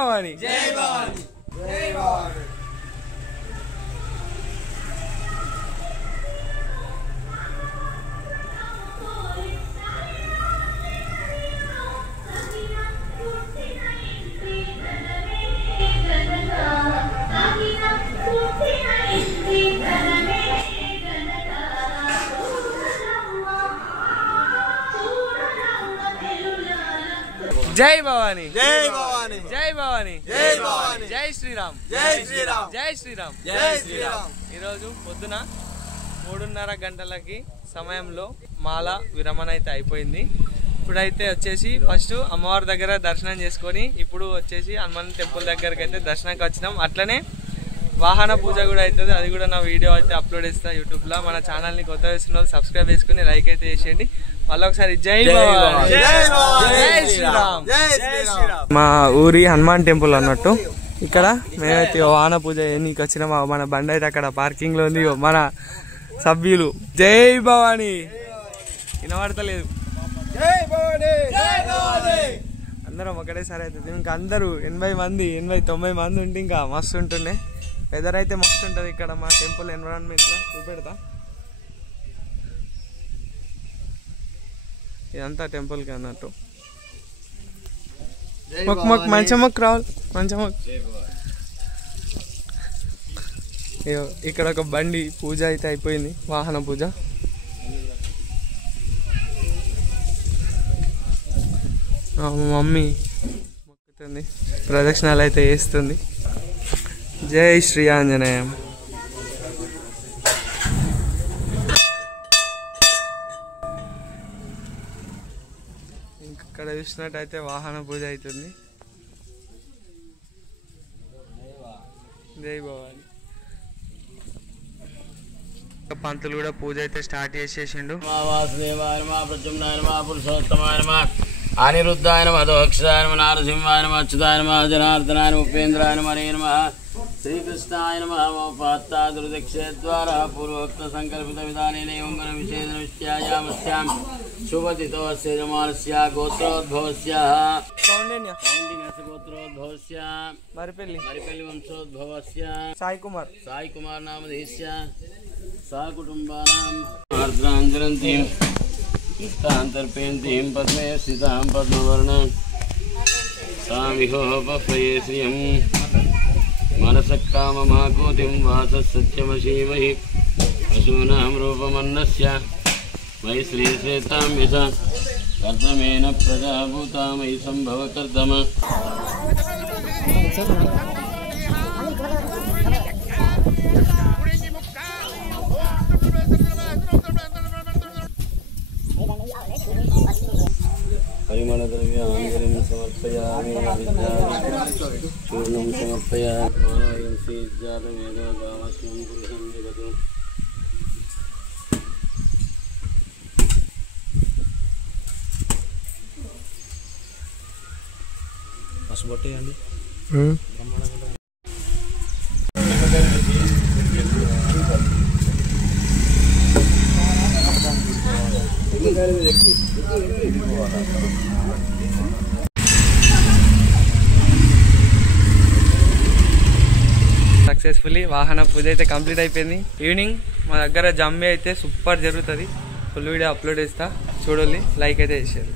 భవాని జై భవాని జై భవాని జై భవాని జై భవాని జై భవాని జై భవాని జై శ్రీరామ్ జై శ్రీరామ్ జై శ్రీరామ్ జై శ్రీరామ్ ఈరోజు పొద్దున 3:30 గంటలకి సమయంలో మాల విరమణ అయితే అయిపోయింది. ఇప్పుడైతే వచ్చేసి ఫస్ట్ అమ్మవారి దగ్గర దర్శనం చేసుకొని ఇప్పుడు వచ్చేసి హనుమాన్ టెంపుల్ దగ్గరికి అయితే దర్శనానికి వచ్చినాం. అట్లనే వాహన పూజ కూడా అవుతుంది, అది కూడా నా వీడియో అయితే అప్లోడ్ చేస్తా యూట్యూబ్లో. మన ఛానల్ని కొత్త వేసిన వాళ్ళు సబ్స్క్రైబ్ చేసుకుని లైక్ అయితే చేసేయండి. మళ్ళీ ఒకసారి జై భవాని జై శ్రీరామ్. మా ఊరి హనుమాన్ టెంపుల్ అన్నట్టు ఇక్కడ మేమైతే వాహన పూజ ఎన్నికి వచ్చినాం. మన బండి అయితే అక్కడ పార్కింగ్ లో ఉంది. మన సభ్యులు జై భవాని వినబడతలేదు. అందరం ఒకటేసారి అవుతుంది. ఇంకా అందరూ 80 మంది 80-90 మంది ఉంటే ఇంకా మస్తు ఉంటుండే. వెదర్ అయితే మస్తు ఉంటుంది ఇక్కడ మా టెంపుల్ ఎన్విరాన్మెంట్ లో. చూపెడతా, ఇదంతా టెంపుల్ కి అన్నట్టు. మంచి మొక్కు రావాలి, మంచి మొక్కు. ఇక్కడ ఒక బండి పూజ అయితే అయిపోయింది, వాహన పూజ. మా మమ్మీ మొక్కుతుంది, ప్రదక్షిణాలు అయితే వేస్తుంది. జై శ్రీ ఆంజనేయం. ఇక్కడ చూసినట్టయితే వాహన పూజ అవుతుంది. జై భవాని. పంతులు కూడా పూజ అయితే స్టార్ట్ చేసేసిండు. అనిరుద్ధాయ నమః అధోక్షాయ నమః నారసింహాయ నమః అచ్యుతాయ నమః జనార్దనాయ నమః ఉపేంద్రాయ నమః హరే నమః శ్రీకృష్ణాయ నమః పాత్తాదుర్దక్షేద్వారా పూర్వోక్త సంకల్పిత విధానేన యోంగన విషేదన విష్యాయామస్యాం శుభతితోస్య జమానస్య గోత్రోద్భవస్య కౌండిన్యస్య గోత్రోద్భవస్య మరిపల్లి వంశోద్భవస్య సాయి కుమార్ నామధేయస్య సా కుటుంబానాం ఆర్ద్రాంజలంతిం యుక్తాంతర్పయంతిం పద్మే స్థితాం పద్మవర్ణం సామిహోపఫయే శ్రియం మనసక్కామమాకోతిం వాసస్సత్యమశీమహి పశూనాం రూపమన్నస్య మయి శ్రీశ్వేతాం యశ కర్దమేన ప్రజాభూతా మయి సంభవ కర్దమ. పరిమళద్రవ్యాన్ని సమర్పయామి, చూర్ణం సమర్పయామి. శ్రీజాతమేదో గామస్వం పురుషం జగతు. పసుపొట్టేయండి. సక్సెస్ఫుల్లీ వాహన పూజ అయితే కంప్లీట్ అయిపోయింది. ఈవినింగ్ మా దగ్గర జమ్మి అయితే సూపర్ జరుగుతుంది. ఫుల్ వీడియో అప్లోడ్ చేస్తా, చూడాలి. లైక్ అయితే చేసేది.